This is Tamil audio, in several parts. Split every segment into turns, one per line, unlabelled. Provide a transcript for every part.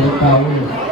colocar o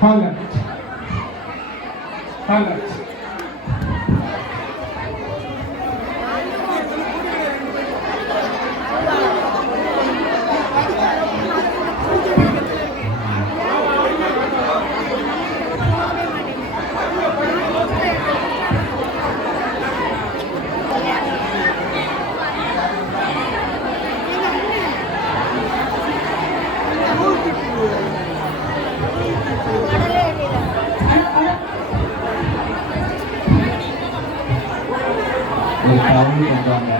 வாங்க
வாங்க
மாதிரி பண்ணுவாங்க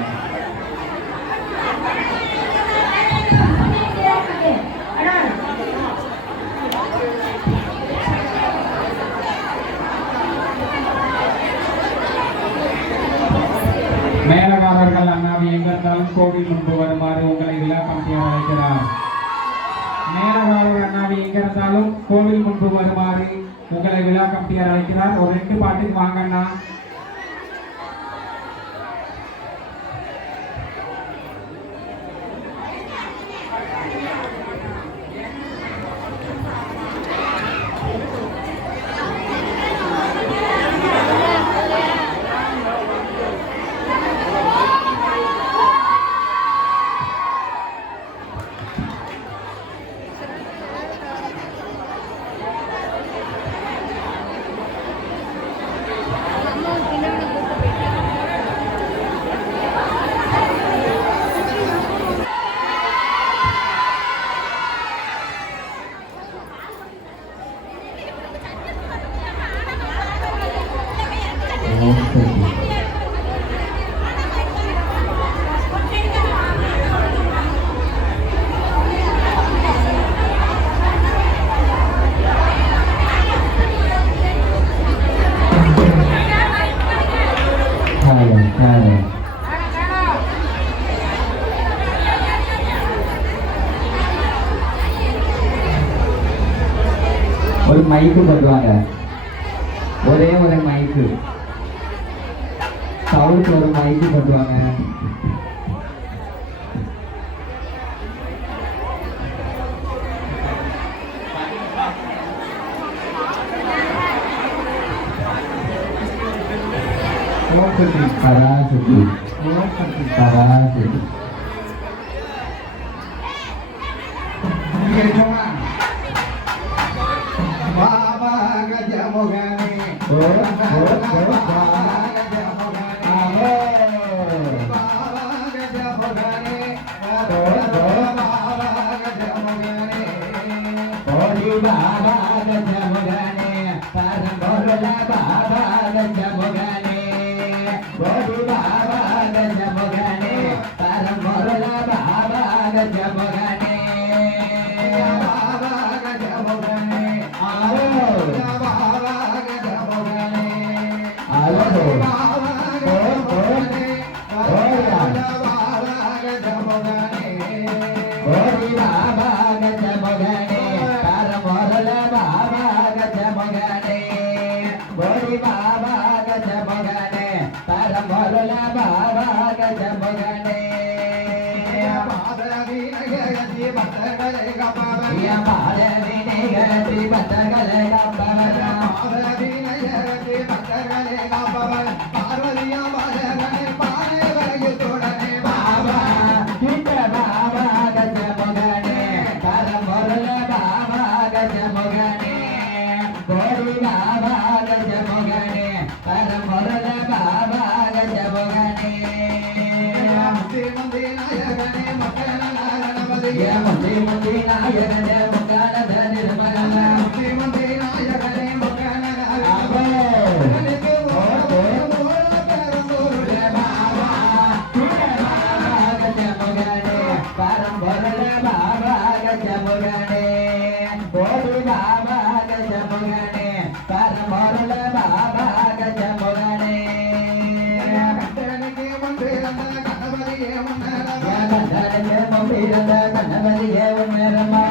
மேலகாரர்கள் அண்ணாவை எங்கிருந்தாலும் கோவில் முன்பு வருமாறு உங்களை விழா கமிட்டியார் அழைக்கிறார். மேலகாரர் அண்ணாவை எங்கிருந்தாலும் கோவில் முன்பு வருமாறு உங்களை விழா கமிட்டியார் அழைக்கிறார். ஒரு ரெண்டு பாட்டுக்கு வாங்கண்ணா.
ಮೈಕ್ ಬರುವಾಗ ஒரே ஒரு மைக்கு சவுண்ட் ஒரு மைக்கு
போட்டுவாங்க
பராசக்தி பராசக்தி
ಜಗಮಗ பார்வதியா
ಬಾಬಾ ಗಜ ಮಗಣೆ ಪರಮರಲ ಬಾಬಾ ಗಜ வந்திருந்த கணபதியே உன்னரமா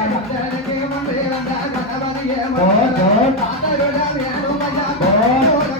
கணபதியே போ போ.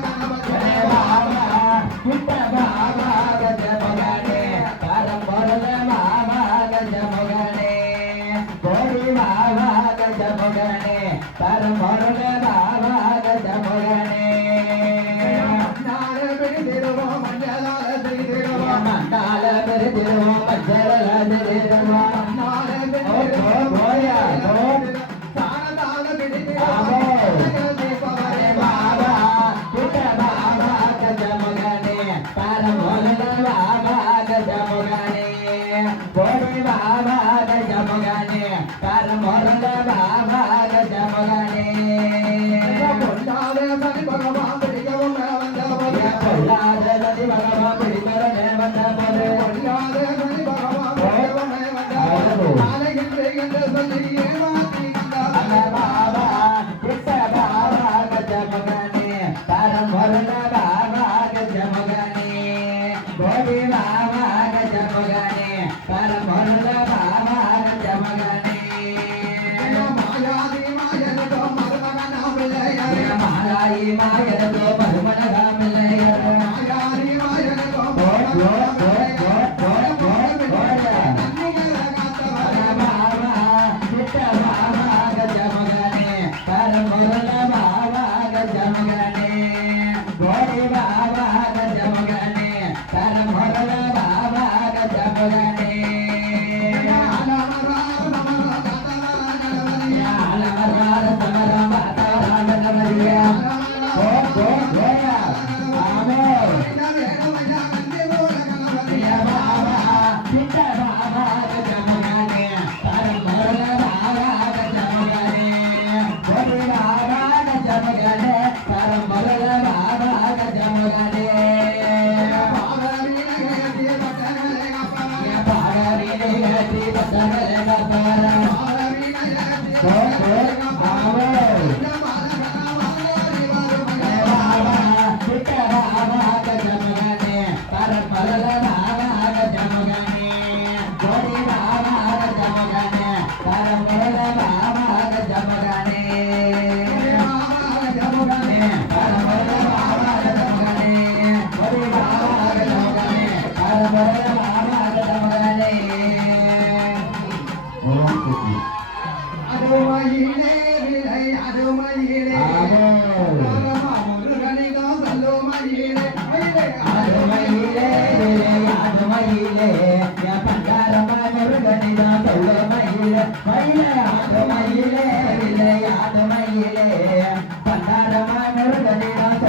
Bộ 吗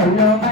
Allah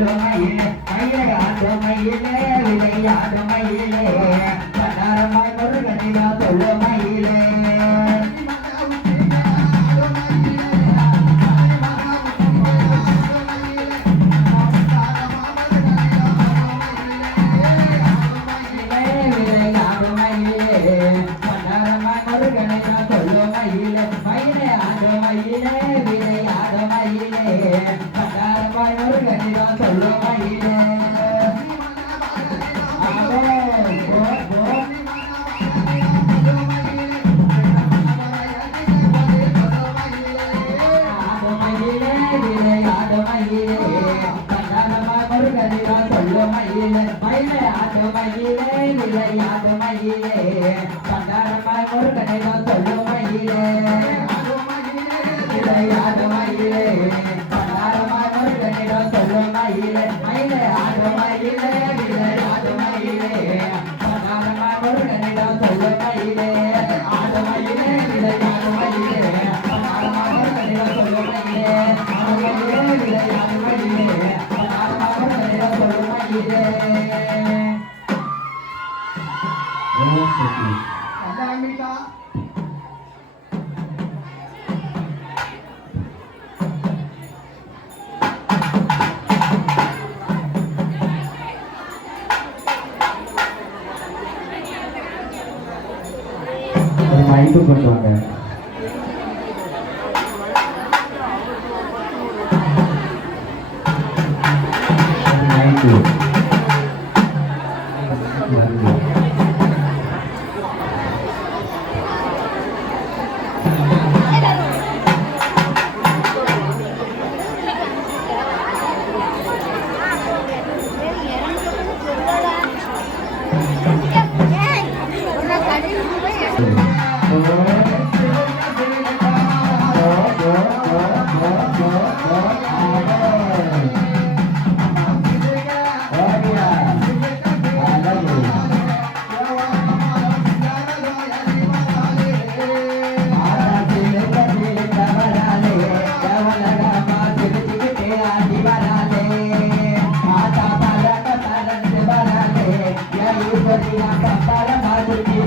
முருகனிடா சொல்லுமயிலே மயிலே ஆடுமயிலே விளையாடுமயிலே சொல்லுமயிலே மயிலே ஆடுமயிலே விளையாடுமயிலே பண்டாரமாய் முருகனிடா சொல்லுமயிலே விளையாடுமயிலே பண்டாரமாய் முருகனிடா சொல்லுமயிலே மயிலே ஆடுமயிலே விளையாடுமயிலே பண்டாரமாய் முருகனிடா சொல்லுமயிலே ஆடுமயிலே 감사합니다. 아, 이쁜
것도
하네. করে